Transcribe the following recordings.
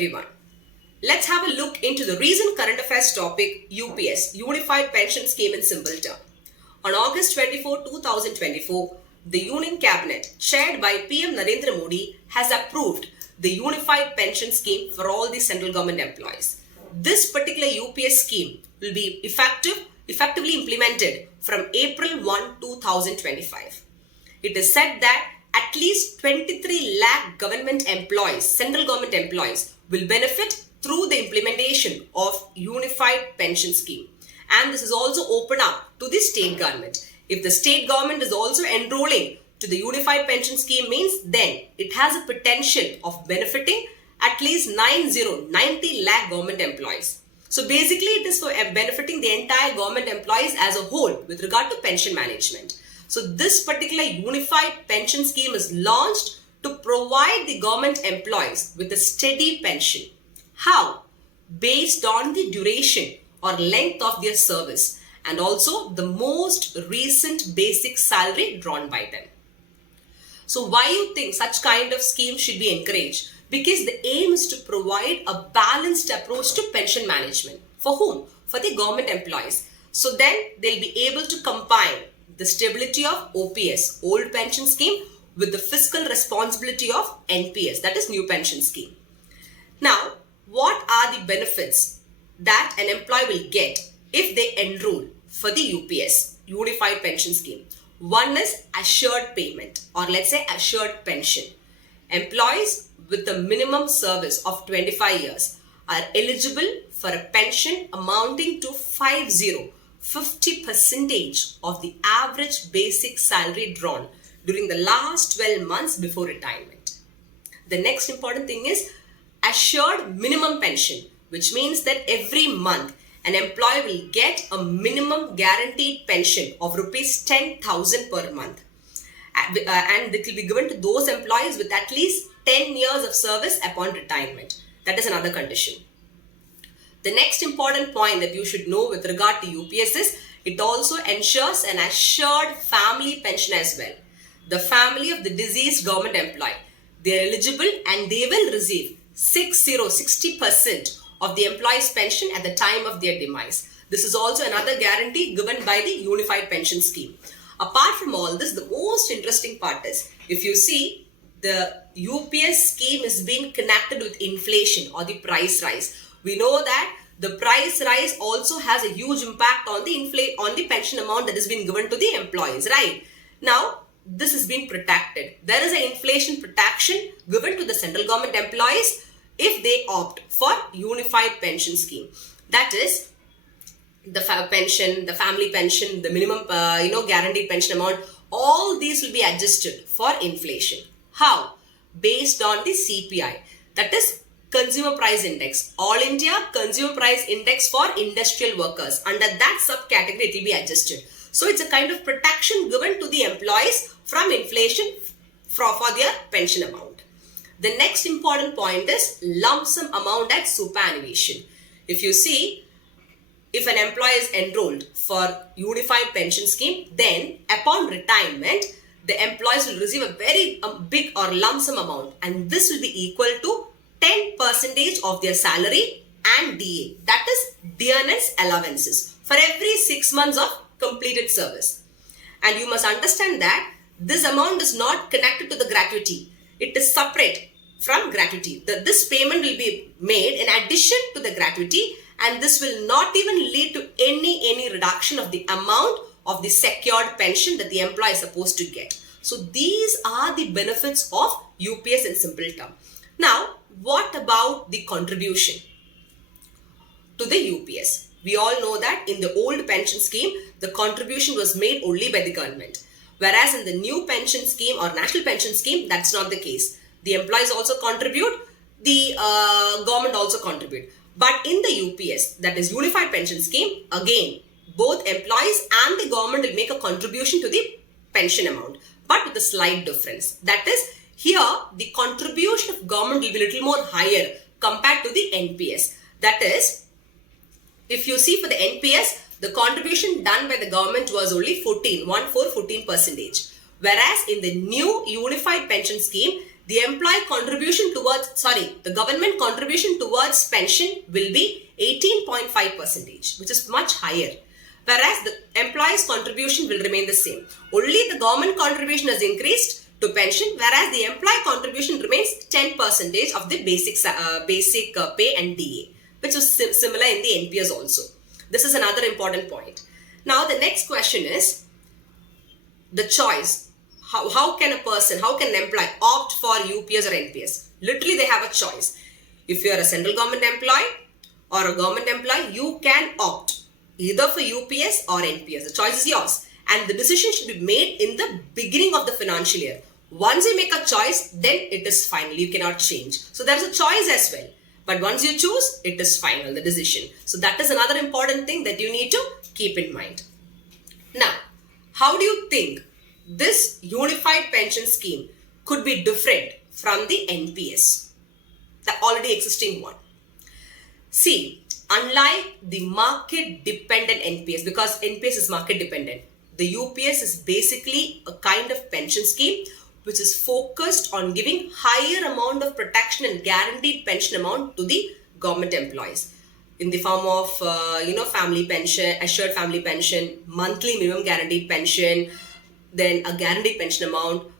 everyone. Let's have a look into the recent current affairs topic UPS, Unified Pension Scheme in simple term. On August 24, 2024, the Union Cabinet, chaired by PM Narendra Modi, has approved the Unified Pension Scheme for all the central government employees. This particular UPS scheme will be effectively implemented from April 1, 2025. It is said that at least 23 lakh government employees, central government employees, will benefit through the implementation of Unified Pension Scheme. And this is also open up to the state government. If the state government is also enrolling to the Unified Pension Scheme means then it has a potential of benefiting at least 90 lakh government employees. So basically it is for benefiting the entire government employees as a whole with regard to pension management. So this particular Unified Pension Scheme is launched to provide the government employees with a steady pension. How? Based on the duration or length of their service and also the most recent basic salary drawn by them. So why you think such kind of scheme should be encouraged? Because the aim is to provide a balanced approach to pension management. For whom? For the government employees. So then they'll be able to combine the stability of OPS, old pension scheme, with the fiscal responsibility of NPS, that is new pension scheme. Now, what are the benefits that an employee will get if they enroll for the UPS, Unified Pension Scheme? One is assured payment, or let's say assured pension. Employees with a minimum service of 25 years are eligible for a pension amounting to 50% of the average basic salary drawn during the last 12 months before retirement. The next important thing is assured minimum pension, which means that every month an employee will get a minimum guaranteed pension of rupees 10,000 per month. And it will be given to those employees with at least 10 years of service upon retirement. That is another condition. The next important point that you should know with regard to UPS is it also ensures an assured family pension as well. The family of the deceased government employee, they are eligible and they will receive 60% of the employee's pension at the time of their demise. This is also another guarantee given by the Unified Pension Scheme. Apart from all this, the most interesting part is, if you see, the UPS scheme is being connected with inflation or the price rise. We know that the price rise also has a huge impact on the pension amount that is being given to the employees, right? Now, this is being protected. There is an inflation protection given to the central government employees if they opt for Unified Pension Scheme. That is, the pension, the family pension, the minimum guaranteed pension amount, all these will be adjusted for inflation. How? Based on the CPI, that is Consumer Price Index, All India Consumer Price Index for industrial workers. Under that subcategory, it will be adjusted. So it's a kind of protection given to the employees from inflation for their pension amount. The next important point is lump sum amount at superannuation. If you see, if an employee is enrolled for Unified Pension Scheme, then upon retirement, the employees will receive a very big or lump sum amount, and this will be equal to 10% of their salary and DA, that is dearness allowances, for every 6 months of completed service. And you must understand that this amount is not connected to the gratuity. It is separate from gratuity. This payment will be made in addition to the gratuity, and this will not even lead to any reduction of the amount of the secured pension that the employee is supposed to get. So these are the benefits of UPS in simple term. Now, what about the contribution to the UPS? We all know that in the old pension scheme, the contribution was made only by the government. Whereas in the new pension scheme or national pension scheme, that's not the case. The employees also contribute, the government also contribute. But in the UPS, that is Unified Pension Scheme, again, both employees and the government will make a contribution to the pension amount, but with a slight difference. That is, here the contribution of government will be a little more higher compared to the NPS. That is, if you see for the NPS, the contribution done by the government was only 14%. Whereas in the new Unified Pension Scheme, the government contribution towards pension will be 18.5%, which is much higher. Whereas the employee's contribution will remain the same. Only the government contribution has increased to pension, whereas the employee contribution remains 10% of the basic pay and DA, which is similar in the NPS also. This is another important point. Now the next question is the choice. How can an employee opt for UPS or NPS? Literally, they have a choice. If you are a central government employee or a government employee, you can opt either for UPS or NPS. The choice is yours. And the decision should be made in the beginning of the financial year. Once you make a choice, then it is final. You cannot change. So there is a choice as well. But once you choose, it is final, the decision. So that is another important thing that you need to keep in mind. Now, how do you think this unified pension scheme could be different from the NPS, the already existing one? See, unlike the market dependent NPS, because NPS is market dependent, the UPS is basically a kind of pension scheme which is focused on giving higher amount of protection and guaranteed pension amount to the government employees in the form of family pension, assured family pension, monthly minimum guaranteed pension, then a guaranteed pension amount,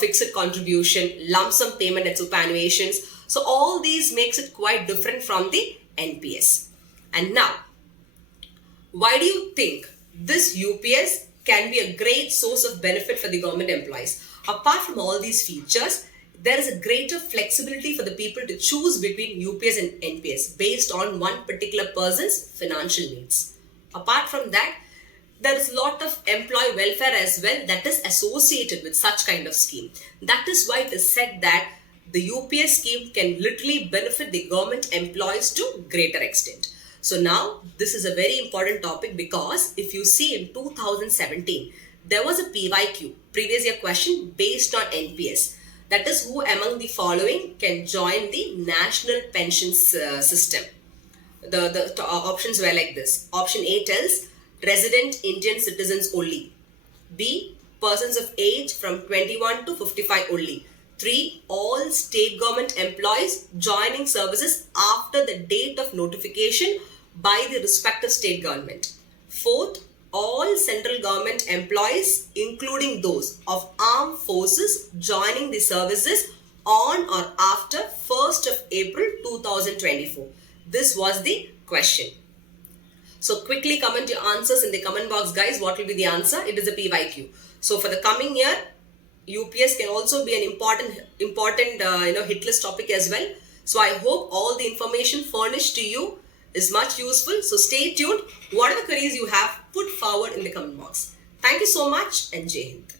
fixed contribution, lump sum payment and superannuations. So all these makes it quite different from the NPS. And now, why do you think this UPS can be a great source of benefit for the government employees? Apart from all these features, there is a greater flexibility for the people to choose between UPS and NPS based on one particular person's financial needs. Apart from that, there is a lot of employee welfare as well that is associated with such kind of scheme. That is why it is said that the UPS scheme can literally benefit the government employees to greater extent. So now this is a very important topic, because if you see in 2017, there was a PYQ, previous year question, based on NPS. That is, who among the following can join the national pension system? The options were like this. Option A tells resident Indian citizens only. B, persons of age from 21 to 55 only. 3, all state government employees joining services after the date of notification by the respective state government. 4th, all central government employees, including those of armed forces, joining the services on or after 1st of April 2024. This was the question. So quickly comment your answers in the comment box, guys. What will be the answer? It is a PYQ. So for the coming year, UPS can also be an important hit list topic as well. So I hope all the information furnished to you is much useful. So stay tuned. Whatever queries you have, put forward in the comment box. Thank you so much, and Jai Hind.